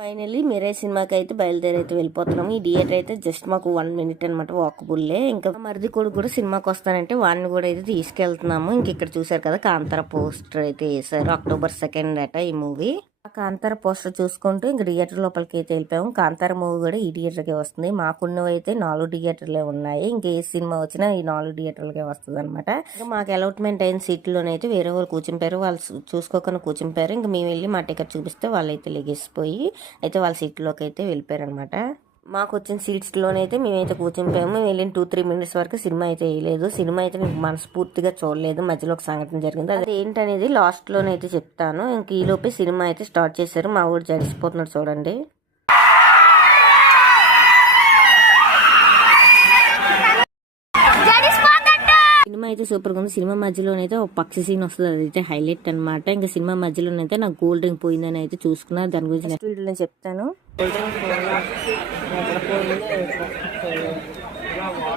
Finally Mirai సినిమాకి అయితే బయలుదేరైతే వెళ్ళిపోతున్నాము. ఈ థియేటర్ అయితే జస్ట్ మాకు 1 minute అనమాట వాకబుల్లే. ఇంకా మరిది కొడుకు కూడా సినిమాకి వస్తానంటే వాడిని కూడా అయితే తీసుకెళ్తున్నాము. ఇంక ఇక్కడ చూసారు కదా కాంతార పోస్టర్ అయితే వేసారు. October 2 అట ఈ మూవీ. ఆ కాంతార పోస్టర్ చూసుకుంటూ ఇంక థియేటర్ లోపలికి అయితే వెళ్ళిపోయాము. కాంతార మూవీ కూడా ఈ థియేటర్కే వస్తుంది. మాకున్నవి అయితే 4 థియేటర్లే ఉన్నాయి. ఇంక ఏ సినిమా వచ్చినా ఈ 4 థియేటర్లకే వస్తుంది అనమాట. ఇంకా మాకు అలాట్మెంట్ అయిన సీట్లోనైతే వేరే వాళ్ళు కూర్చుంపారు. వాళ్ళు చూసుకోకుండా కూర్చుంపారు. ఇంకా మేము వెళ్ళి మా టికెట్ చూపిస్తే వాళ్ళు అయితే లెగేసిపోయి అయితే వాళ్ళ సీట్లోకి అయితే వెళ్ళిపోయారు అనమాట. మాకు వచ్చిన సీట్స్లోనైతే మేమైతే కూర్చుంపాము. మేము వెళ్ళిన 2-3 minutes వరకు సినిమా అయితే వేయలేదు. సినిమా అయితే నేను మనస్ఫూర్తిగా చూడలేదు. మధ్యలో ఒక సంఘటన జరిగింది. అది ఏంటనేది లాస్ట్లోనైతే చెప్తాను. ఇంక ఈలోపే సినిమా అయితే స్టార్ట్ చేశారు. మా ఊరు జడిసిపోతున్నాడు చూడండి. సినిమా అయితే సూపర్గా ఉంది. సినిమా మధ్యలోనైతే ఒక పక్షి సీన్ వస్తుంది. అదైతే హైలైట్ అనమాట. ఇంకా సినిమా మధ్యలోనైతే నాకు గోల్డ్ రింగ్ పోయిందని అయితే చూసుకున్నా. దాని గురించి నెక్స్ట్ వీడియోలో చెప్తాను. Gold ring